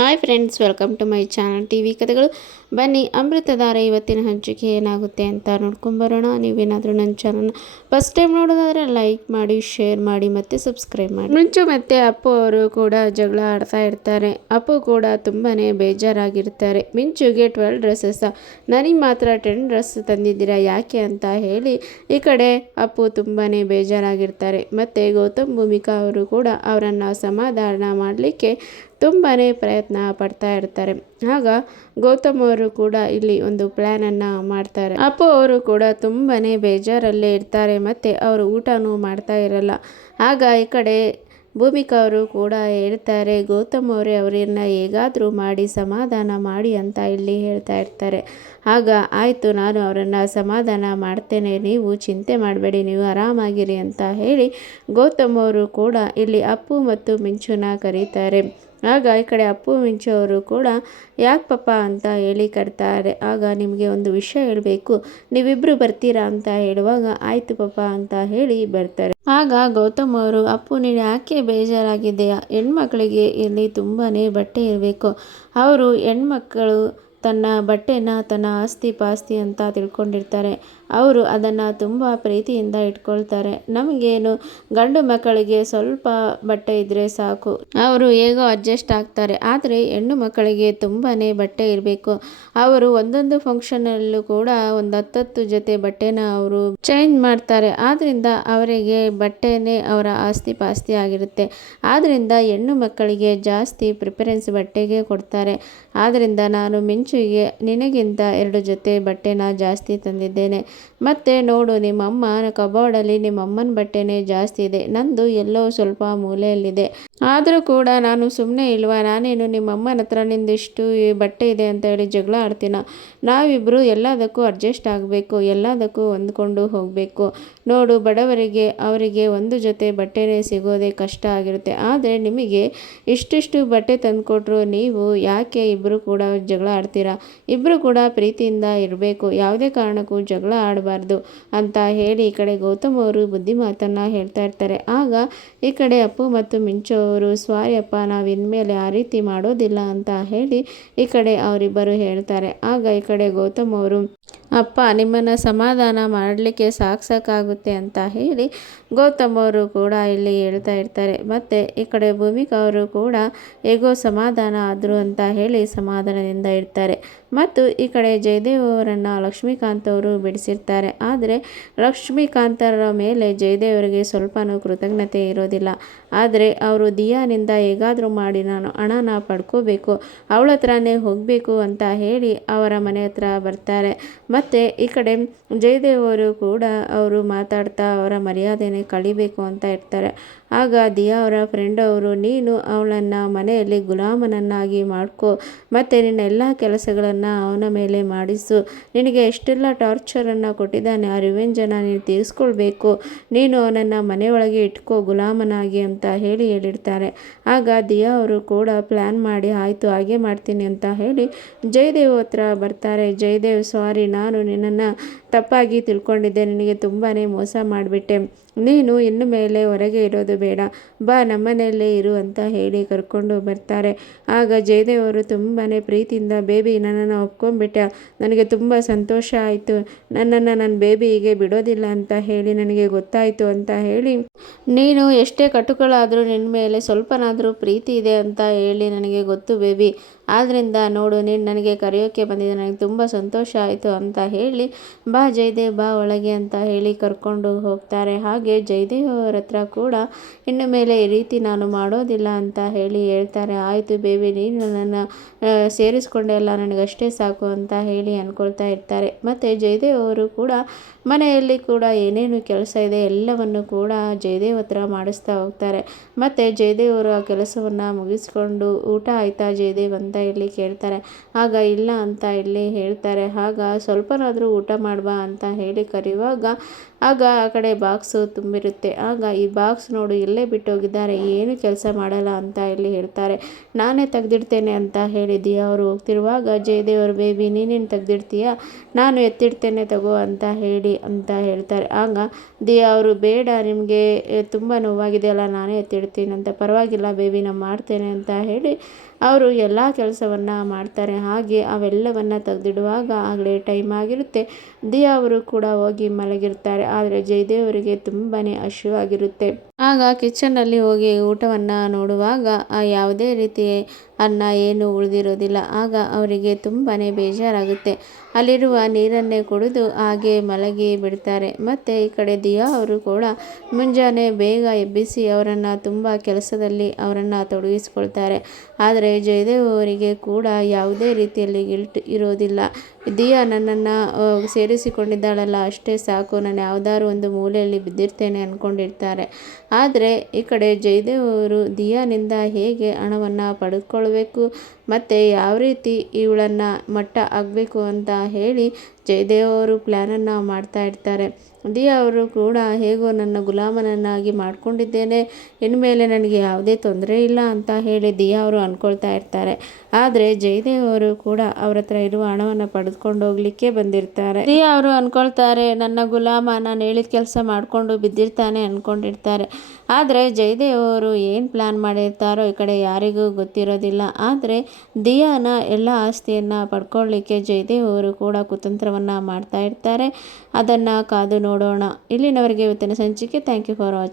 Hi friends, welcome to my channel TV ಕಥೆಗಳು. ಬನ್ನಿ, ಅಮೃತಧಾರ ಇವತ್ತಿನ ಹಂಚಿಕೆ ಏನಾಗುತ್ತೆ ಅಂತ ನೋಡ್ಕೊಂಬರೋಣ. ನೀವೇನಾದರೂ ನನ್ನ ಚಾನಲ್ನ ಫಸ್ಟ್ ಟೈಮ್ ನೋಡೋದಾದರೆ ಲೈಕ್ ಮಾಡಿ, ಶೇರ್ ಮಾಡಿ ಮತ್ತು ಸಬ್ಸ್ಕ್ರೈಬ್ ಮಾಡಿ. ಮಿಂಚು ಮತ್ತು ಅಪ್ಪು ಅವರು ಕೂಡ ಜಗಳ ಆಡ್ತಾ ಇರ್ತಾರೆ. ಅಪ್ಪು ಕೂಡ ತುಂಬಾ ಬೇಜಾರಾಗಿರ್ತಾರೆ. ಮಿಂಚುಗೆ 12 ಡ್ರೆಸ್ಸಸ್, ನನಗೆ ಮಾತ್ರ 10 ಡ್ರೆಸ್ ತಂದಿದ್ದೀರಾ ಯಾಕೆ ಅಂತ ಹೇಳಿ ಈ ಕಡೆ ಅಪ್ಪು ತುಂಬಾ ಬೇಜಾರಾಗಿರ್ತಾರೆ. ಮತ್ತು ಗೌತಮ್ ಭೂಮಿಕಾ ಅವರು ಕೂಡ ಅವರನ್ನು ಸಮಾಧಾನ ಮಾಡಲಿಕ್ಕೆ ತುಂಬಾ ಪ್ರಯತ್ನ ಪಡ್ತಾ ಇರ್ತಾರೆ. ಆಗ ಗೌತಮ್ ಅವರು ಕೂಡ ಇಲ್ಲಿ ಒಂದು ಪ್ಲ್ಯಾನನ್ನು ಮಾಡ್ತಾರೆ. ಅಪ್ಪು ಅವರು ಕೂಡ ತುಂಬಾ ಬೇಜಾರಲ್ಲೇ ಇರ್ತಾರೆ ಮತ್ತು ಅವರು ಊಟನೂ ಮಾಡ್ತಾ ಇರಲ್ಲ. ಆಗ ಈ ಕಡೆ ಭೂಮಿಕಾ ಅವರು ಕೂಡ ಹೇಳ್ತಾರೆ, ಗೌತಮ್ ಅವರೇ ಅವರನ್ನು ಹೇಗಾದರೂ ಮಾಡಿ ಸಮಾಧಾನ ಮಾಡಿ ಅಂತ ಇಲ್ಲಿ ಹೇಳ್ತಾ ಇರ್ತಾರೆ. ಆಗ ಆಯಿತು, ನಾನು ಅವರನ್ನು ಸಮಾಧಾನ ಮಾಡ್ತೇನೆ, ನೀವು ಚಿಂತೆ ಮಾಡಬೇಡಿ, ನೀವು ಆರಾಮಾಗಿರಿ ಅಂತ ಹೇಳಿ ಗೌತಮ್ ಅವರು ಕೂಡ ಇಲ್ಲಿ ಅಪ್ಪು ಮತ್ತು ಮಿಂಚುನ ಕರೀತಾರೆ. ಆಗ ಈ ಕಡೆ ಅಪ್ಪು ಮಿಂಚು ಅವರು ಕೂಡ ಯಾಕೆ ಪಾಪ ಅಂತ ಹೇಳಿ ಕರ್ತಾರೆ. ಆಗ ನಿಮಗೆ ಒಂದು ವಿಷಯ ಹೇಳಬೇಕು, ನೀವಿಬ್ಬರು ಬರ್ತೀರಾ ಅಂತ ಹೇಳುವಾಗ ಆಯಿತು ಪಾಪ ಅಂತ ಹೇಳಿ ಬರ್ತಾರೆ. ಆಗ ಗೌತಮ್ ಅವರು, ಅಪ್ಪು ನೀನು ಯಾಕೆ ಬೇಜಾರಾಗಿದೆಯಾ? ಹೆಣ್ಮಕ್ಳಿಗೆ ಇಲ್ಲಿ ತುಂಬಾ ಬಟ್ಟೆ ಇರಬೇಕು. ಅವರು ಹೆಣ್ಮಕ್ಕಳು ತನ್ನ ಬಟ್ಟೆನ ತನ್ನ ಆಸ್ತಿ ಪಾಸ್ತಿ ಅಂತ ತಿಳ್ಕೊಂಡಿರ್ತಾರೆ. ಅವರು ಅದನ್ನು ತುಂಬ ಪ್ರೀತಿಯಿಂದ ಇಟ್ಕೊಳ್ತಾರೆ. ನಮಗೇನು ಗಂಡು ಮಕ್ಕಳಿಗೆ ಸ್ವಲ್ಪ ಬಟ್ಟೆ ಇದ್ದರೆ ಸಾಕು, ಅವರು ಹೇಗೋ ಅಡ್ಜಸ್ಟ್ ಆಗ್ತಾರೆ. ಆದರೆ ಹೆಣ್ಣು ಮಕ್ಕಳಿಗೆ ತುಂಬಾ ಬಟ್ಟೆ ಇರಬೇಕು. ಅವರು ಒಂದೊಂದು ಫಂಕ್ಷನಲ್ಲೂ ಕೂಡ ಒಂದು 10 ಜೊತೆ ಬಟ್ಟೆನ ಅವರು ಚೇಂಜ್ ಮಾಡ್ತಾರೆ. ಆದ್ದರಿಂದ ಅವರಿಗೆ ಬಟ್ಟೆನೇ ಅವರ ಆಸ್ತಿ ಪಾಸ್ತಿ ಆಗಿರುತ್ತೆ. ಆದ್ದರಿಂದ ಹೆಣ್ಣು ಮಕ್ಕಳಿಗೆ ಜಾಸ್ತಿ ಪ್ರಿಫರೆನ್ಸ್ ಬಟ್ಟೆಗೆ ಕೊಡ್ತಾರೆ. ಆದ್ದರಿಂದ ನಾನು ಮಿಂಚುಗೆ ನಿನಗಿಂತ 2 ಜೊತೆ ಬಟ್ಟೆನ ಜಾಸ್ತಿ ತಂದಿದ್ದೇನೆ. ಮತ್ತು ನೋಡು, ನಿಮ್ಮಮ್ಮ ಕಬೋರ್ಡಲ್ಲಿ ನಿಮ್ಮಮ್ಮನ ಬಟ್ಟೆನೇ ಜಾಸ್ತಿ ಇದೆ, ನಂದು ಎಲ್ಲೋ ಸ್ವಲ್ಪ ಮೂಲೆಯಲ್ಲಿದೆ. ಆದರೂ ಕೂಡ ನಾನು ಸುಮ್ಮನೆ ಇಲ್ವಾ? ನಾನೇನು ನಿಮ್ಮಮ್ಮನ ಹತ್ರ ನಿಂದಿಷ್ಟು ಬಟ್ಟೆ ಇದೆ ಅಂತ ಹೇಳಿ ಜಗಳ ಆಡ್ತೀನ? ನಾವಿಬ್ಬರು ಎಲ್ಲದಕ್ಕೂ ಅಡ್ಜಸ್ಟ್ ಆಗಬೇಕು, ಎಲ್ಲದಕ್ಕೂ ಹೊಂದ್ಕೊಂಡು ಹೋಗಬೇಕು. ನೋಡು, ಬಡವರಿಗೆ ಅವರಿಗೆ ಒಂದು ಜೊತೆ ಬಟ್ಟೆನೇ ಸಿಗೋದೇ ಕಷ್ಟ ಆಗಿರುತ್ತೆ. ಆದರೆ ನಿಮಗೆ ಇಷ್ಟಿಷ್ಟು ಬಟ್ಟೆ ತಂದುಕೊಟ್ರು, ನೀವು ಯಾಕೆ ಇಬ್ಬರು ಕೂಡ ಜಗಳ ಆಡ್ತೀರಾ? ಇಬ್ಬರು ಕೂಡ ಪ್ರೀತಿಯಿಂದ ಇರಬೇಕು, ಯಾವುದೇ ಕಾರಣಕ್ಕೂ ಜಗಳ ಆಡಬಾರ್ದು ಅಂತ ಹೇಳಿ ಈ ಕಡೆ ಗೌತಮ್ ಅವರು ಬುದ್ಧಿ ಮಾತನ್ನು ಹೇಳ್ತಾ ಇರ್ತಾರೆ. ಆಗ ಈ ಕಡೆ ಅಪ್ಪು ಮತ್ತು ಮಿಂಚು ಅವರು, ಸಾರಿ ಅಪ್ಪ, ನಾವು ಇನ್ಮೇಲೆ ಆ ರೀತಿ ಮಾಡೋದಿಲ್ಲ ಅಂತ ಹೇಳಿ ಈ ಕಡೆ ಅವರಿಬ್ಬರು ಹೇಳ್ತಾರೆ. ಆಗ ಈ ಕಡೆ ಗೌತಮ್ ಅವರು, ಅಪ್ಪ ನಿಮ್ಮನ್ನು ಸಮಾಧಾನ ಮಾಡಲಿಕ್ಕೆ ಸಾಕಾಗುತ್ತೆ ಅಂತ ಹೇಳಿ ಗೌತಮ್ ಅವರು ಕೂಡ ಇಲ್ಲಿ ಹೇಳ್ತಾ ಇರ್ತಾರೆ. ಮತ್ತು ಈ ಕಡೆ ಭೂಮಿಕಾ ಅವರು ಕೂಡ ಹೇಗೋ ಸಮಾಧಾನ ಆದರು ಅಂತ ಹೇಳಿ ಸಮಾಧಾನದಿಂದ ಇರ್ತಾರೆ. ಮತ್ತು ಈ ಕಡೆ ಜಯದೇವ್ ಅವರನ್ನು ಲಕ್ಷ್ಮೀಕಾಂತ್ ಅವರು ಬಿಡಿಸಿರ್ತಾರೆ. ಆದರೆ ಲಕ್ಷ್ಮೀಕಾಂತರ ಮೇಲೆ ಜಯದೇವ್ ಅವರಿಗೆ ಸ್ವಲ್ಪನೂ ಕೃತಜ್ಞತೆ ಇರೋದಿಲ್ಲ. ಆದರೆ ಅವರು ದಿಯಾನಿಂದ ಹೇಗಾದರೂ ಮಾಡಿ ನಾನು ಹಣನ ಪಡ್ಕೋಬೇಕು, ಅವಳ ಹತ್ರನೇ ಹೋಗಬೇಕು ಅಂತ ಹೇಳಿ ಅವರ ಮನೆ ಹತ್ರ ಬರ್ತಾರೆ. ಮತ್ತು ಈ ಕಡೆ ಜಯದೇವ್ ಅವರು ಕೂಡ ಅವರು ಮಾತಾಡ್ತಾ ಅವರ ಮರ್ಯಾದೆನೇ ಕಳಿಬೇಕು ಅಂತ ಇರ್ತಾರೆ. ಆಗ ದಿಯಾ ಅವರ ಫ್ರೆಂಡ್ ಅವರು, ನೀನು ಅವಳನ್ನು ಮನೆಯಲ್ಲಿ ಗುಲಾಮನನ್ನಾಗಿ ಮಾಡ್ಕೋ ಮತ್ತು ನಿನ್ನ ಎಲ್ಲ ಕೆಲಸಗಳನ್ನು ಅವನ ಮೇಲೆ ಮಾಡಿಸು. ನಿನಗೆ ಎಷ್ಟೆಲ್ಲ ಟಾರ್ಚರನ್ನು ಕೊಟ್ಟಿದ್ದಾನೆ, ಆ ರಿವೆಂಜನ್ನು ನೀನು ತೀರಿಸ್ಕೊಳ್ಬೇಕು. ನೀನು ಅವನನ್ನು ಮನೆಯೊಳಗೆ ಇಟ್ಕೋ ಗುಲಾಮನಾಗಿ ಅಂತ ಹೇಳಿರ್ತಾರೆ. ಆಗ ದಿಯಾ ಅವರು ಕೂಡ ಪ್ಲ್ಯಾನ್ ಮಾಡಿ ಆಯಿತು ಹಾಗೆ ಮಾಡ್ತೀನಿ ಅಂತ ಹೇಳಿ ಜಯದೇವ್ ಹತ್ರ ಬರ್ತಾರೆ. ಜಯದೇವ್, ಸಾರಿ, ನಾನು ನಿನ್ನನ್ನು ತಪ್ಪಾಗಿ ತಿಳ್ಕೊಂಡಿದ್ದೆ, ನಿನಗೆ ತುಂಬಾ ಮೋಸ ಮಾಡಿಬಿಟ್ಟೆ. ನೀನು ಇನ್ನು ಮೇಲೆ ಹೊರಗೆ ಇರೋದು ಬೇಡ, ಬಾ ನಮ್ಮನೆಯಲ್ಲೇ ಇರು ಅಂತ ಹೇಳಿ ಕರ್ಕೊಂಡು ಬರ್ತಾರೆ. ಆಗ ಜಯದೇವ್ ಅವರು ತುಂಬಾ ಪ್ರೀತಿಯಿಂದ, ಬೇಬಿ ನನ್ನನ್ನು ಒಪ್ಕೊಂಡ್ಬಿಟ್ಟೆ, ನನಗೆ ತುಂಬ ಸಂತೋಷ ಆಯಿತು, ನನ್ನನ್ನು ನನ್ನ ಬೇಬಿ ಹೀಗೆ ಬಿಡೋದಿಲ್ಲ ಅಂತ ಹೇಳಿ ನನಗೆ ಗೊತ್ತಾಯಿತು ಅಂತ ಹೇಳಿ, ನೀನು ಎಷ್ಟೇ ಕಟುಕಳಾದರೂ ನಿನ್ನ ಮೇಲೆ ಸ್ವಲ್ಪನಾದರೂ ಪ್ರೀತಿ ಇದೆ ಅಂತ ಹೇಳಿ ನನಗೆ ಗೊತ್ತು ಬೇಬಿ. ಆದ್ದರಿಂದ ನೋಡು, ನೀನು ನನಗೆ ಕರೆಯೋಕ್ಕೆ ಬಂದಿದ್ದೆ, ನನಗೆ ತುಂಬ ಸಂತೋಷ ಆಯಿತು ಅಂತ ಹೇಳಿ, ಬಾ ಜಯದೇವ್ ಬಾ ಒಳಗೆ ಅಂತ ಹೇಳಿ ಕರ್ಕೊಂಡು ಹೋಗ್ತಾರೆ. ಹಾಗೆ ಜಯದೇವ್ ಅವರ ಹತ್ರ ಕೂಡ ಇನ್ನು ಮೇಲೆ ಈ ರೀತಿ ನಾನು ಮಾಡೋದಿಲ್ಲ ಅಂತ ಹೇಳಿ ಹೇಳ್ತಾರೆ. ಆಯಿತು ಬೇಬಿ, ನೀನು ನನ್ನನ್ನು ಸೇರಿಸ್ಕೊಂಡೆ ಅಲ್ಲ, ನನಗಷ್ಟೇ ಸಾಕು ಅಂತ ಹೇಳಿ ಅಂದ್ಕೊಳ್ತಾ ಇರ್ತಾರೆ. ಮತ್ತು ಜಯದೇವ್ ಅವರು ಕೂಡ ಮನೆಯಲ್ಲಿ ಕೂಡ ಏನೇನು ಕೆಲಸ ಇದೆ ಎಲ್ಲವನ್ನು ಕೂಡ ಜಯದೇವ್ ಹತ್ರ ಮಾಡಿಸ್ತಾ ಹೋಗ್ತಾರೆ. ಮತ್ತು ಜಯದೇವ್ ಅವರು ಆ ಕೆಲಸವನ್ನು ಮುಗಿಸ್ಕೊಂಡು, ಊಟ ಆಯಿತಾ ಜಯದೇವ್ ಅಂತ ಇಲ್ಲಿ ಕೇಳ್ತಾರೆ. ಆಗ ಇಲ್ಲ ಅಂತ ಇಲ್ಲಿ ಹೇಳ್ತಾರೆ. ಆಗ ಸ್ವಲ್ಪನಾದರೂ ಊಟ ಮಾಡುವ ಅಂತ ಹೇಳಿ ಕರೆಯುವಾಗ ಆಗ ಆ ಕಡೆ ಬಾಕ್ಸು ತುಂಬಿರುತ್ತೆ. ಆಗ ಈ ಬಾಕ್ಸ್ ನೋಡು ಎಲ್ಲೇ ಬಿಟ್ಟು ಹೋಗಿದ್ದಾರೆ, ಏನು ಕೆಲಸ ಮಾಡಲ್ಲ ಅಂತ ಇಲ್ಲಿ ಹೇಳ್ತಾರೆ. ನಾನೇ ತೆಗೆದಿಡ್ತೇನೆ ಅಂತ ಹೇಳಿ ದಿಯಾ ಅವರು ಹೋಗ್ತಿರುವಾಗ ಜಯದೇವರು, ಬೇಬಿ ನೀನೇನು ತೆಗೆದಿಡ್ತೀಯಾ, ನಾನು ಎತ್ತಿಡ್ತೇನೆ ತಗೋ ಅಂತ ಹೇಳ್ತಾರೆ. ಆಗ ದಿಯಾ ಅವರು, ಬೇಡ, ನಿಮಗೆ ತುಂಬ ನೋವಾಗಿದೆಯಲ್ಲ, ನಾನೇ ಎತ್ತಿಡ್ತೀನಿ ಅಂತ. ಪರವಾಗಿಲ್ಲ ಬೇಬಿ, ನಾನು ಮಾಡ್ತೇನೆ ಅಂತ ಹೇಳಿ ಅವರು ಎಲ್ಲ ಕೆಲಸವನ್ನು ಮಾಡ್ತಾರೆ. ಹಾಗೆ ಅವೆಲ್ಲವನ್ನು ತೆಗೆದಿಡುವಾಗ ಆಗಲೇ ಟೈಮ್ ಆಗಿರುತ್ತೆ. ದಿಯಾ ಅವರು ಕೂಡ ಹೋಗಿ ಮಲಗಿರ್ತಾರೆ. ಆದರೆ ಜಯದೇವ್ ಅವರಿಗೆ ತುಂಬಾ ಹಸಿವಾಗಿರುತ್ತೆ. ಆಗ ಕಿಚನ್ನಲ್ಲಿ ಹೋಗಿ ಊಟವನ್ನು ನೋಡುವಾಗ ಯಾವುದೇ ರೀತಿ ಅನ್ನ ಏನು ಉಳಿದಿರೋದಿಲ್ಲ. ಆಗ ಅವರಿಗೆ ತುಂಬಾ ಬೇಜಾರಾಗುತ್ತೆ. ಅಲ್ಲಿರುವ ನೀರನ್ನೇ ಕುಡಿದು ಹಾಗೆ ಮಲಗಿ ಬಿಡ್ತಾರೆ. ಮತ್ತು ಈ ಕಡೆ ದಿಯಾ ಅವರು ಕೂಡ ಮುಂಜಾನೆ ಬೇಗ ಎಬ್ಬಿಸಿ ಅವರನ್ನು ತುಂಬ ಕೆಲಸದಲ್ಲಿ ಅವರನ್ನು ತೊಡಗಿಸ್ಕೊಳ್ತಾರೆ. ಆದರೆ ಜಯದೇವ್ ಅವರಿಗೆ ಕೂಡ ಯಾವುದೇ ರೀತಿಯಲ್ಲಿ ಗಿಲ್ಟ್ ಇರೋದಿಲ್ಲ. ದಿಯಾ ನನ್ನನ್ನು ಸೇರಿಸಿಕೊಂಡಿದ್ದಾಳಲ್ಲ, ಅಷ್ಟೇ ಸಾಕು, ನಾನು ಯಾವುದಾದ್ರು ಒಂದು ಮೂಲೆಯಲ್ಲಿ ಬಿದ್ದಿರ್ತೇನೆ ಅಂದ್ಕೊಂಡಿರ್ತಾರೆ. ಆದರೆ ಈ ಕಡೆ ಜಯದೇವ್ ಅವರು ದಿಯಾನಿಂದ ಹೇಗೆ ಹಣವನ್ನು ಪಡೆದುಕೊಳ್ಬೇಕು ಮತ್ತು ಯಾವ ರೀತಿ ಇವಳನ್ನು ಮಟ್ಟ ಆಗಬೇಕು ಅಂತ ಹೇಳಿ ಜಯದೇವ್ ಅವರು ಪ್ಲ್ಯಾನನ್ನು ಮಾಡ್ತಾ ಇರ್ತಾರೆ. ದಿಯಾ ಅವರು ಕೂಡ ಹೇಗೋ ನನ್ನ ಗುಲಾಮನನ್ನಾಗಿ ಮಾಡ್ಕೊಂಡಿದ್ದೇನೆ, ಇನ್ಮೇಲೆ ನನಗೆ ಯಾವುದೇ ತೊಂದರೆ ಇಲ್ಲ ಅಂತ ಹೇಳಿ ದಿಯಾ ಅವರು ಅಂದ್ಕೊಳ್ತಾ ಇರ್ತಾರೆ. ಆದರೆ ಜಯದೇವ್ ಅವರು ಕೂಡ ಅವ್ರ ಹತ್ರ ಇರುವ ಹಣವನ್ನು ಪಡೆದುಕೊಂಡು ಹೋಗ್ಲಿಕ್ಕೆ ಬಂದಿರ್ತಾರೆ. ದಿಯಾ ಅವರು ಅಂದ್ಕೊಳ್ತಾರೆ, ನನ್ನ ಗುಲಾಮ ನಾನು ಹೇಳಿದ ಕೆಲಸ ಮಾಡಿಕೊಂಡು ಬಿದ್ದಿರ್ತಾನೆ ಅಂದ್ಕೊಂಡಿರ್ತಾರೆ. ಆದರೆ ಜಯದೇವ್ ಅವರು ಏನು ಪ್ಲ್ಯಾನ್ ಮಾಡಿರ್ತಾರೋ ಈ ಕಡೆ ಯಾರಿಗೂ ಗೊತ್ತಿರೋದಿಲ್ಲ. ಆದರೆ ದಿಯಾನ ಎಲ್ಲ ಆಸ್ತಿಯನ್ನು ಪಡ್ಕೊಳ್ಳಿಕ್ಕೆ ಜಯದೇವ್ ಅವರು ಕೂಡ ಕುತಂತ್ರವನ್ನು ಮಾಡ್ತಾ ಇರ್ತಾರೆ. ಅದನ್ನು ಕಾದು ನೋಡೋಣ. ಇಲ್ಲಿನವರೆಗೆ ಇವತ್ತಿನ ಸಂಚಿಕೆ. Thank you for watching.